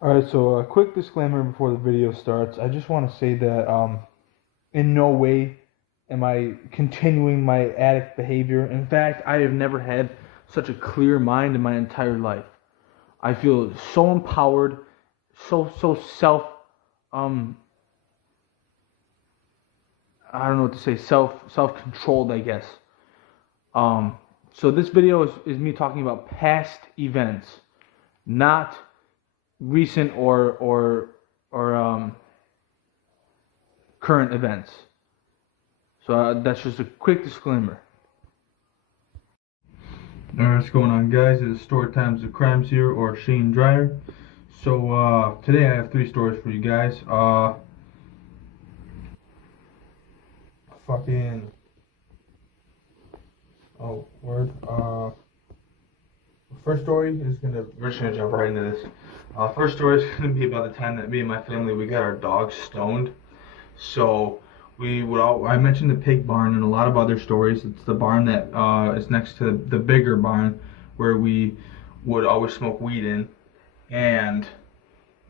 Alright, so a quick disclaimer before the video starts. I just want to say that in no way am I continuing my addict behavior. In fact, I have never had such a clear mind in my entire life. I feel so empowered, so um I don't know what to say, self-controlled, I guess. So this video is me talking about past events, not recent or current events. So that's just a quick disclaimer. Alright, what's going on, guys? It is Story Times of Crimes here, or Shane Dryer. So today I have 3 stories for you guys. We're just gonna jump right into this. First story is gonna be about the time that me and my family we got our dogs stoned. So I mentioned the pig barn and a lot of other stories. It's the barn that is next to the bigger barn where we would always smoke weed in, and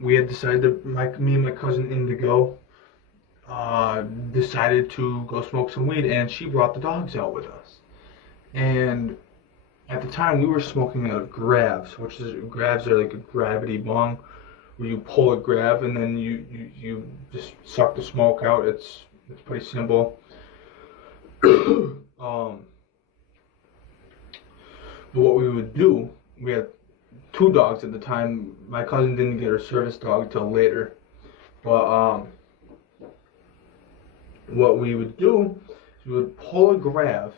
we had decided me and my cousin Indigo decided to go smoke some weed, and she brought the dogs out with us. And at the time, we were smoking a Gravs, Gravs are like a gravity bong, where you pull a Grav and then you just suck the smoke out. It's pretty simple. But what we would do, we had 2 dogs at the time. My cousin didn't get her service dog till later. But what we would do is we would pull a Grav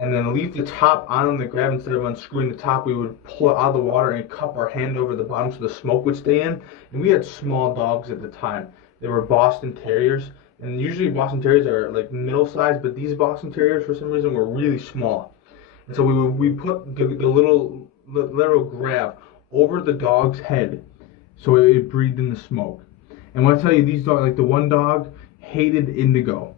and then leave the top on the Grav. Instead of unscrewing the top, we would pull it out of the water and cup our hand over the bottom so the smoke would stay in. And we had small dogs at the time. They were Boston Terriers, and usually Boston Terriers are like middle sized, but these Boston Terriers for some reason were really small. And so we put the little Grav over the dog's head so it breathed in the smoke. And when I tell you, these dogs, like the one dog hated Indigo,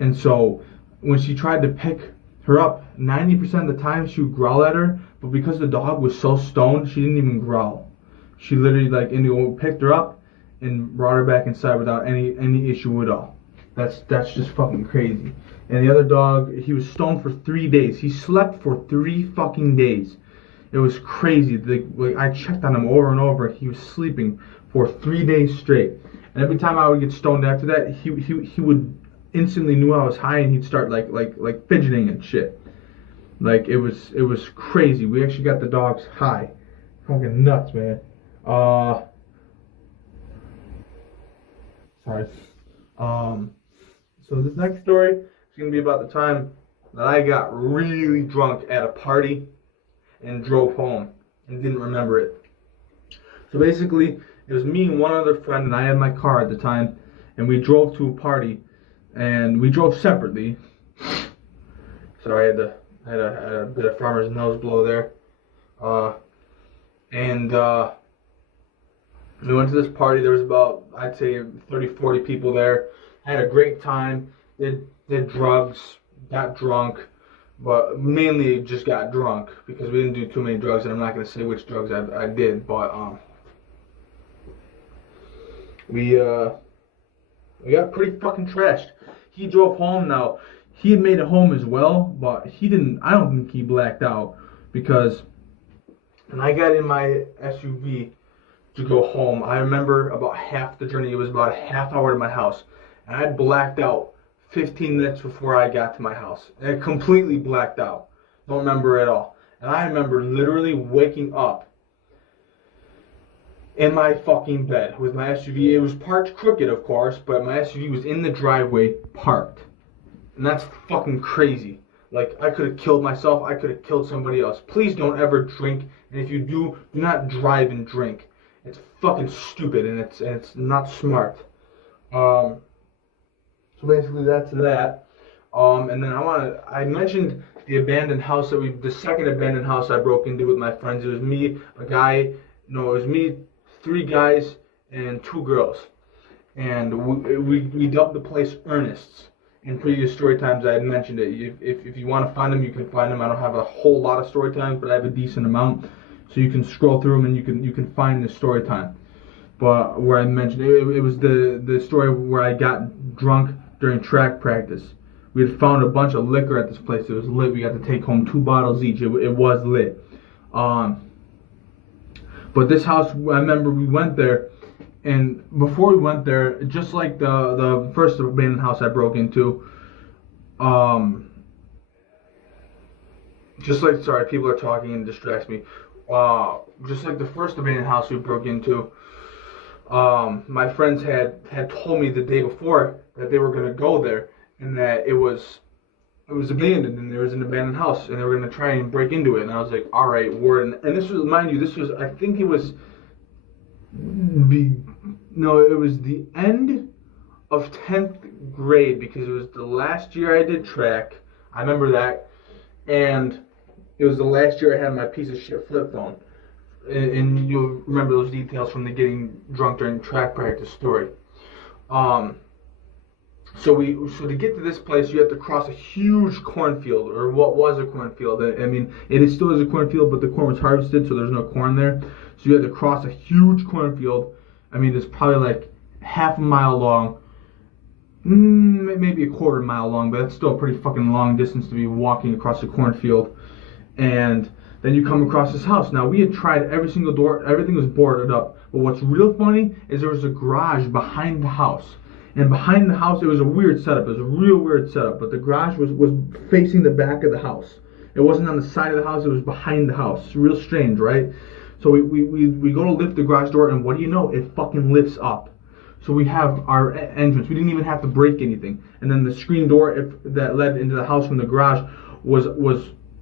and so when she tried to pick her up, 90% of the time she would growl at her, but because the dog was so stoned, she didn't even growl. She literally, like, Indigo picked her up and brought her back inside without any issue at all. That's just fucking crazy. And the other dog, he was stoned for 3 days. He slept for 3 fucking days. It was crazy. Like, I checked on him over and over. He was sleeping for 3 days straight. And every time I would get stoned after that, he would instantly knew I was high, and he'd start like fidgeting and shit. Like it was crazy. We actually got the dogs high. Fucking nuts, man. Sorry. So this next story is gonna be about the time that I got really drunk at a party and drove home and didn't remember it. So basically, it was me and one other friend, and I had my car at the time, and we drove to a party. And we drove separately. Sorry, I had a bit of farmer's nose blow there. And we went to this party. There was about, I'd say, 30, 40 people there. Had a great time. Did drugs, got drunk, but mainly just got drunk because we didn't do too many drugs, and I'm not going to say which drugs I did, but we got pretty fucking trashed. He drove home. Now, he had made it home as well, but I don't think he blacked out, because when I got in my SUV to go home, I remember about half the journey. It was about a half hour to my house, and I blacked out 15 minutes before I got to my house. And I completely blacked out. Don't remember at all. And I remember literally waking up in my fucking bed with my SUV. It was parked crooked, of course, but my SUV was in the driveway parked. And that's fucking crazy. Like, I could have killed myself. I could have killed somebody else. Please don't ever drink. And if you do not drive and drink. It's fucking stupid, and it's not smart. So basically that's that. And then I mentioned the second abandoned house I broke into with my friends. It was me, it was me, 3 guys and 2 girls, and we dubbed the place Ernest's. In previous story times, I had mentioned it. If you want to find them, you can find them. I don't have a whole lot of story times, but I have a decent amount, so you can scroll through them and you can find the story time. but where I mentioned it was the story where I got drunk during track practice. We had found a bunch of liquor at this place. It was lit. We got to take home 2 bottles each. It was lit. But this house, I remember we went there, and before we went there, just like the first abandoned house I broke into, just like, sorry, people are talking and distracts me. Just like the first abandoned house we broke into, my friends had told me the day before that they were gonna go there and that it was abandoned and there was an abandoned house and they were gonna try and break into it. And I was like, all right, word. And this was, mind you, this was, I think it was it was the end of 10th grade because it was the last year I did track. I remember that. And it was the last year I had my piece of shit flip phone. And you'll remember those details from the getting drunk during track practice story. So to get to this place, you have to cross a huge cornfield, or what was a cornfield. I mean, it still is a cornfield, but the corn was harvested, so there's no corn there. So you have to cross a huge cornfield. I mean, it's probably like half a mile long, maybe a quarter mile long, but that's still a pretty fucking long distance to be walking across a cornfield. And then you come across this house. Now, we had tried every single door. Everything was boarded up. But what's real funny is there was a garage behind the house. And behind the house, it was a weird setup. It was a real weird setup. But the garage was facing the back of the house. It wasn't on the side of the house. It was behind the house. It's real strange, right? So we go to lift the garage door, and what do you know? It fucking lifts up. So we have our entrance. We didn't even have to break anything. And then the screen door that led into the house from the garage was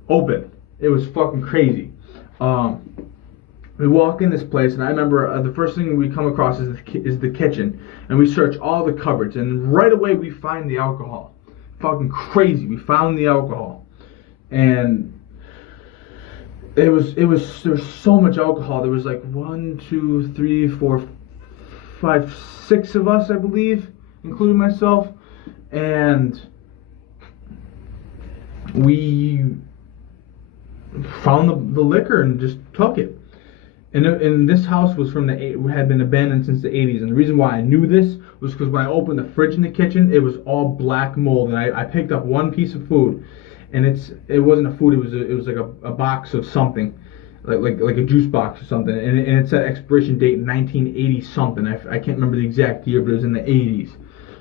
open. It was fucking crazy. We walk in this place, and I remember the first thing we come across is the kitchen, and we search all the cupboards, and right away we find the alcohol. Fucking crazy. We found the alcohol, and there was so much alcohol. There was like 1, 2, 3, 4, 5, 6 of us, I believe, including myself, and we found the liquor and just took it. And this house was had been abandoned since the 80s. And the reason why I knew this was because when I opened the fridge in the kitchen, it was all black mold. And I picked up one piece of food, and it wasn't a food. It was like a box of something, like a juice box or something. And it said expiration date 1980 something. I can't remember the exact year, but it was in the 80s.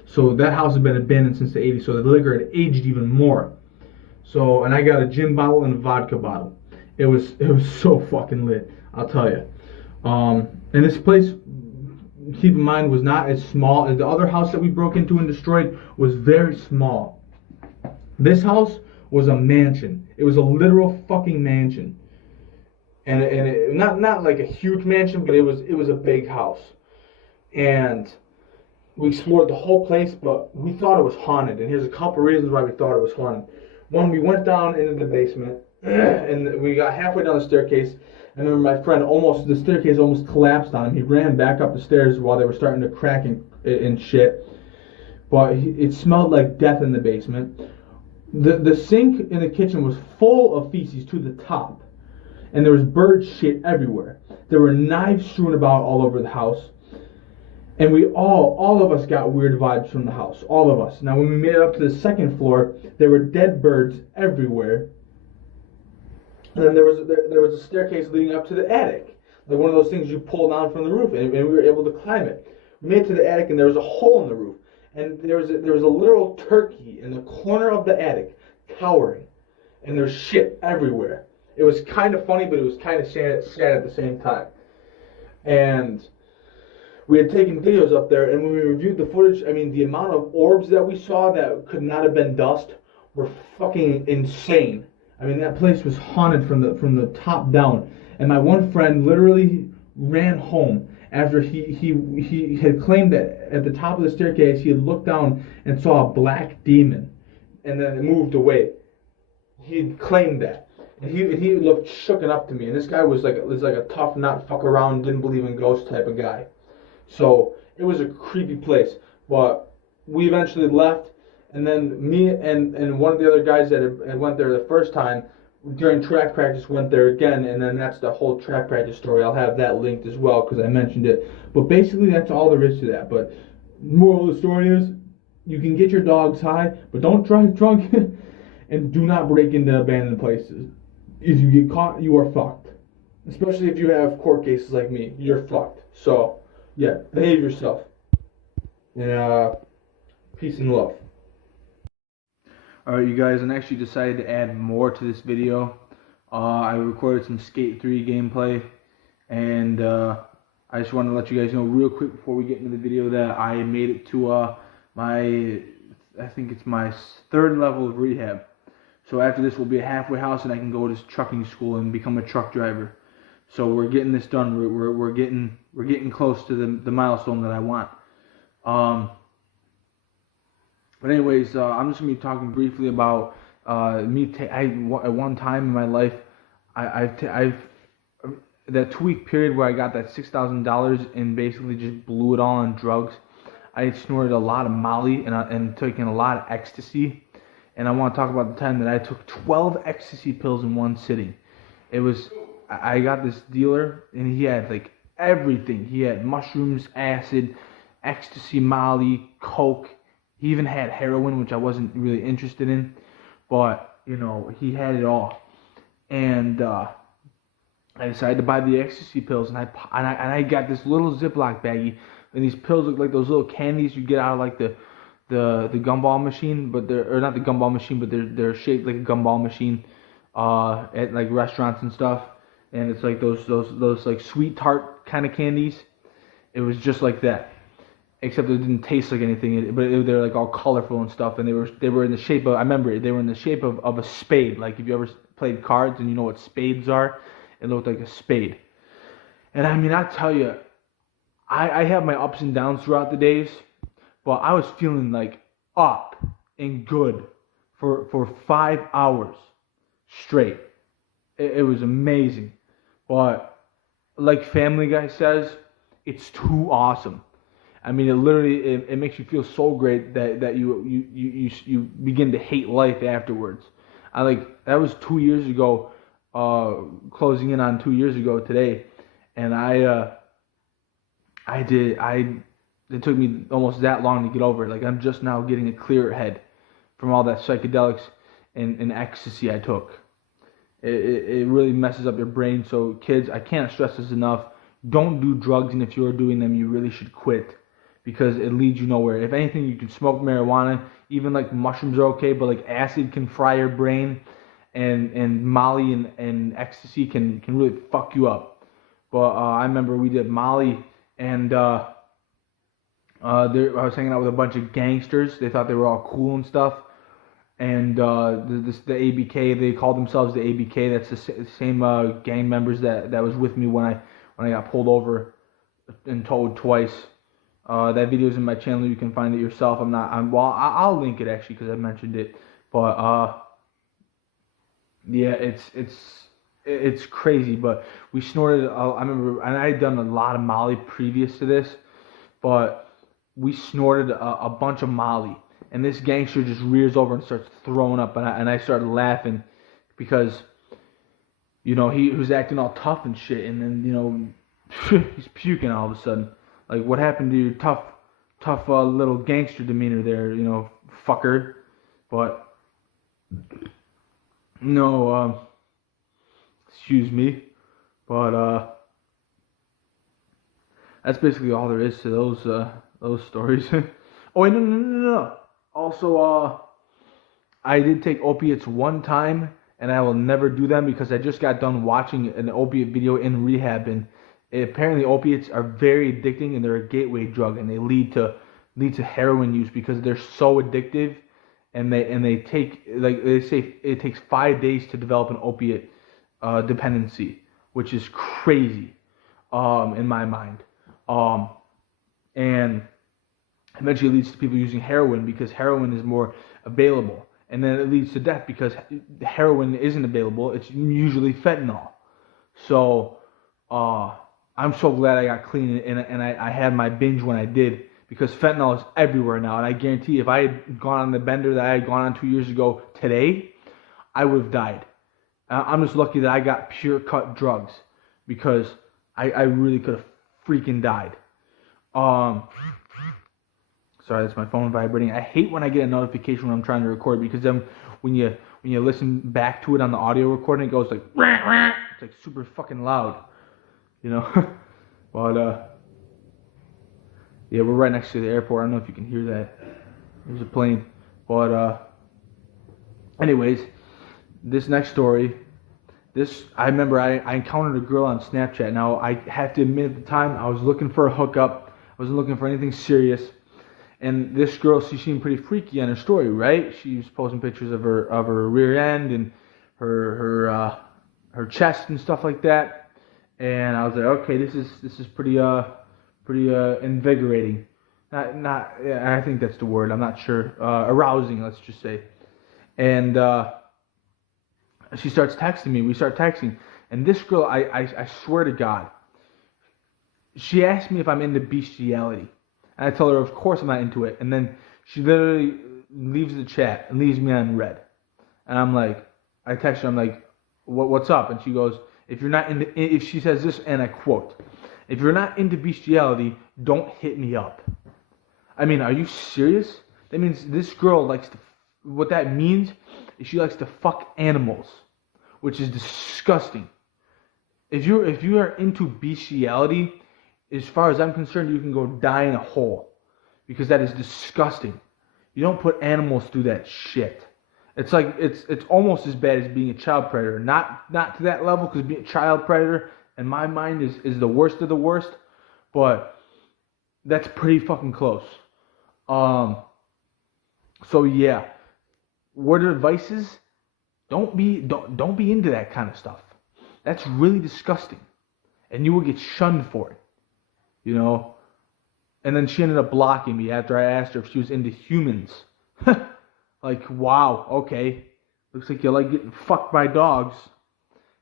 So that house had been abandoned since the 80s. So the liquor had aged even more. So, and I got a gin bottle and a vodka bottle. It was so fucking lit, I'll tell you. And this place, keep in mind, was not as small as the other house that we broke into and destroyed. Was very small. This house was a mansion. It was a literal fucking mansion, and it, not like a huge mansion, but it was a big house. And we explored the whole place, but we thought it was haunted. And here's a couple reasons why we thought it was haunted. One, we went down into the basement, and we got halfway down the staircase, and then my friend the staircase almost collapsed on him. He ran back up the stairs while they were starting to crack and shit. But it smelled like death in the basement. The sink in the kitchen was full of feces to the top, and there was bird shit everywhere. There were knives strewn about all over the house. And we all of us got weird vibes from the house. All of us. Now, when we made it up to the second floor, there were dead birds everywhere. And then there was a staircase leading up to the attic. Like one of those things you pull down from the roof, and we were able to climb it. We made it to the attic, and there was a hole in the roof. And there was a literal turkey in the corner of the attic, cowering. And there's shit everywhere. It was kind of funny, but it was kind of sad at the same time. And we had taken videos up there, and when we reviewed the footage, I mean, the amount of orbs that we saw that could not have been dust were fucking insane. I mean, that place was haunted from the top down. And my one friend literally ran home after he had claimed that at the top of the staircase he had looked down and saw a black demon, and then it moved away. He had claimed that. And he looked shooken up to me. And this guy was like a tough, not fuck around, didn't believe in ghosts type of guy. So it was a creepy place. But we eventually left, and then me and one of the other guys that had went there the first time, during track practice went there again, and then that's the whole track practice story. I'll have that linked as well because I mentioned it. But basically, that's all there is to that. But moral of the story is, you can get your dogs high, but don't drive drunk, and do not break into abandoned places. If you get caught, you are fucked. Especially if you have court cases like me, you're fucked. So, yeah, behave yourself. And peace and love. Alright, you guys, I actually decided to add more to this video. I recorded some Skate 3 gameplay, and I just want to let you guys know real quick before we get into the video that I made it to I think it's my 3rd level of rehab. So after this will be a halfway house, and I can go to trucking school and become a truck driver. So we're getting this done. We're getting close to the milestone that I want. But anyways, I'm just gonna be talking briefly about me. At one time in my life, I've that 2-week period where I got that $6,000 and basically just blew it all on drugs. I snorted a lot of Molly and taken a lot of ecstasy. And I want to talk about the time that I took 12 ecstasy pills in one sitting. I got this dealer, and he had like everything. He had mushrooms, acid, ecstasy, Molly, coke. He even had heroin, which I wasn't really interested in, but you know, he had it all. And I decided to buy the ecstasy pills, and I got this little Ziploc baggie, and these pills look like those little candies you get out of like the gumball machine, but they're not the gumball machine, but they're shaped like a gumball machine at like restaurants and stuff. And it's like those like sweet tart kind of candies. It was just like that, except it didn't taste like anything. But they're like all colorful and stuff, and they were in the shape of, I remember they were in the shape of a spade. Like if you ever played cards and you know what spades are, it looked like a spade. And I mean, I tell you, I have my ups and downs throughout the days, but I was feeling like up and good for 5 hours straight. It was amazing. But like Family Guy says, it's too awesome. I mean, it makes you feel so great that you begin to hate life afterwards. That was 2 years ago, closing in on 2 years ago today, and it took me almost that long to get over it. Like, I'm just now getting a clearer head from all that psychedelics and ecstasy I took. It really messes up your brain. So kids, I can't stress this enough. Don't do drugs, and if you're doing them, you really should quit, because it leads you nowhere. If anything, you can smoke marijuana. Even like mushrooms are okay, but like acid can fry your brain, and Molly and ecstasy can really fuck you up. But I remember we did Molly, and I was hanging out with a bunch of gangsters. They thought they were all cool and stuff. And the ABK, they called themselves the ABK. That's the same gang members that was with me when I got pulled over and towed twice. That video's in my channel. You can find it yourself. I'll link it actually because I mentioned it. But yeah, it's crazy. But we snorted. I remember, and I had done a lot of Molly previous to this, but we snorted a bunch of Molly. And this gangster just rears over and starts throwing up, and I started laughing because, you know, he was acting all tough and shit, and then, you know, he's puking all of a sudden. Like, what happened to your tough little gangster demeanor there, you know, fucker? But no, excuse me, but that's basically all there is to those stories. Oh wait, no. Also, I did take opiates one time, and I will never do them because I just got done watching an opiate video in rehab, and apparently opiates are very addicting, and they're a gateway drug, and they lead to heroin use because they're so addictive, and they take, like they say, it takes 5 days to develop an opiate dependency, which is crazy in my mind, and eventually leads to people using heroin because heroin is more available. And then it leads to death because heroin isn't available. It's usually fentanyl. So I'm so glad I got clean and I had my binge when I did, because fentanyl is everywhere now. And I guarantee if I had gone on the bender that I had gone on 2 years ago today, I would have died. I'm just lucky that I got pure cut drugs because I really could have freaking died. Sorry, that's my phone vibrating. I hate when I get a notification when I'm trying to record because then when you listen back to it on the audio recording, it goes like it's like super fucking loud, you know. But yeah, we're right next to the airport. I don't know if you can hear that. There's a plane. But anyways, this next story. I remember I encountered a girl on Snapchat. Now I have to admit at the time I was looking for a hookup. I wasn't looking for anything serious. And this girl, she seemed pretty freaky on her story, right? She was posting pictures of her rear end and her chest and stuff like that. And I was like, okay, this is pretty invigorating. Yeah, I think that's the word. I'm not sure. Arousing, let's just say. And she starts texting me. We start texting, and this girl, I swear to God, she asked me if I'm into bestiality. And I tell her, of course I'm not into it. And then she literally leaves the chat and leaves me on red. And I'm like, I text her, I'm like, what's up? And she goes, if she says this, and I quote, if you're not into bestiality, don't hit me up. I mean, are you serious? That means this girl likes to, what that means is she likes to fuck animals, which is disgusting. If you are into bestiality, as far as I'm concerned, you can go die in a hole because that is disgusting. You don't put animals through that shit. It's like it's almost as bad as being a child predator. Not to that level, because being a child predator in my mind is the worst of the worst, but that's pretty fucking close. So yeah, word of advice is don't be into that kind of stuff. That's really disgusting, and you will get shunned for it. You know, and then she ended up blocking me after I asked her if she was into humans. Like, wow, okay. Looks like you like getting fucked by dogs.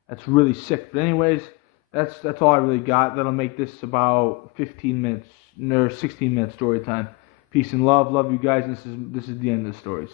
That's really sick. But anyways, that's all I really got. That'll make this about 15 minutes or 16 minute story time. Peace and love. Love you guys. And this is the end of the stories.